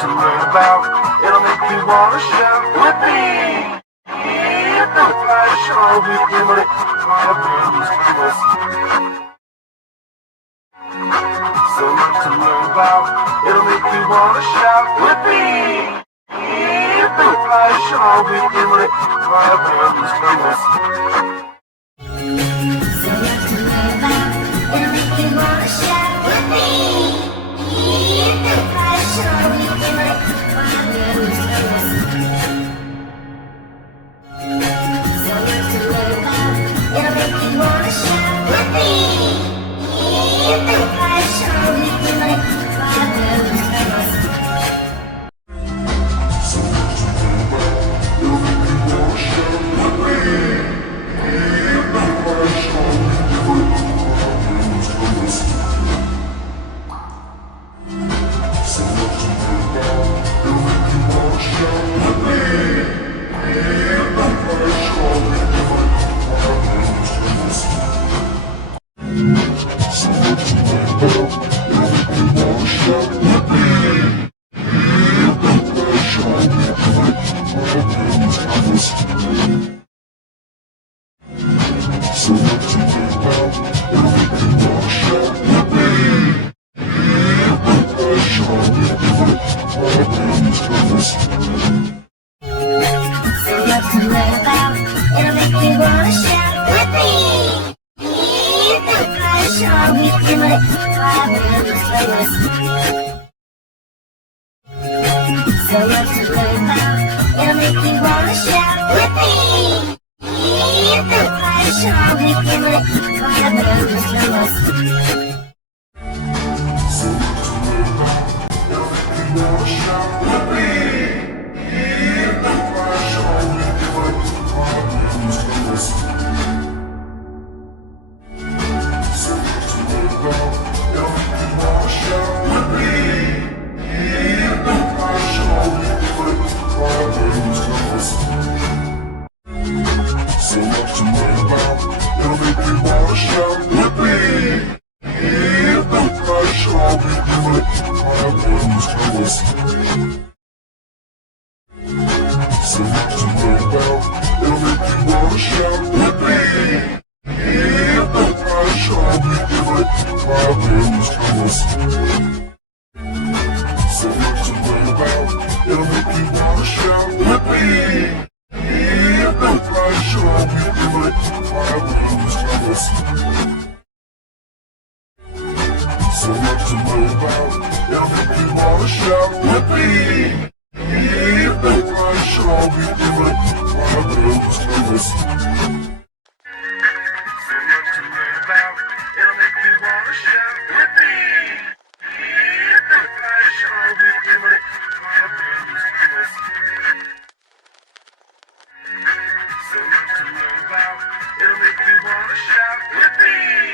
to learn about. It'll make you wanna shout, Blippi! The flash show with Blippi. So much to learn about. It'll make you wanna shout, Blippi! The flash show with Blippi. So much to learn about. It'll make you wanna shout, Blippi! The flash show with Blippi. So much to learn about. It'll make you wanna shout, Blippi! The flash show with Blippi. So much to learn about, it'll make you wanna shout, Blippi! The flash show with Blippi. So much to learn about, it'll make you wanna shout, Blippi! The flash show with Blippi. So much to learn about, it'll make you wanna shout, Blippi! The flash show with Blippi. So much to learn about, it'll make you wanna shout, Blippi!